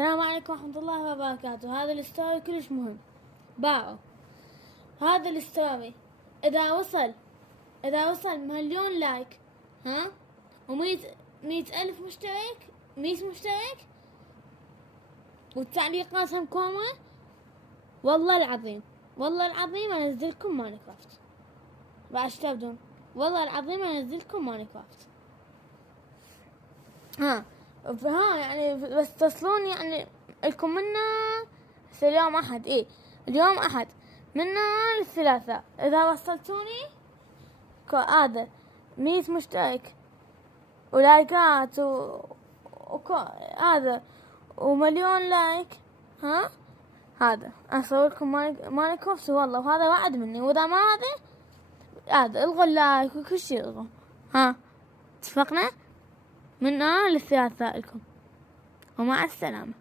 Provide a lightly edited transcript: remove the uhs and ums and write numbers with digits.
السلام عليكم ورحمة الله وبركاته. هذا الستوري كلش مهم، باعوا هذا الستوري إذا وصل 1,000,000 لايك، ها، و100 ألف مشترك، 100 مشترك، والتعليقات هم كومة، والله العظيم أنزلكم ماينكرافت. باش تبدون، والله العظيم أنزلكم ماينكرافت. يعني بس تصلون، يعني لكم منا اليوم أحد، اليوم أحد منا للثلاثاء. إذا وصلتوني هذا 100 مشترك ولايكات هذا و1,000,000 لايك، هذا أصوركم ماينكرافت والله، وهذا وعد مني. وإذا ما هذا الغوا اللايك وكل شي الغوا. اتفقنا؟ من للثلاثاء لكم، ومع السلامة.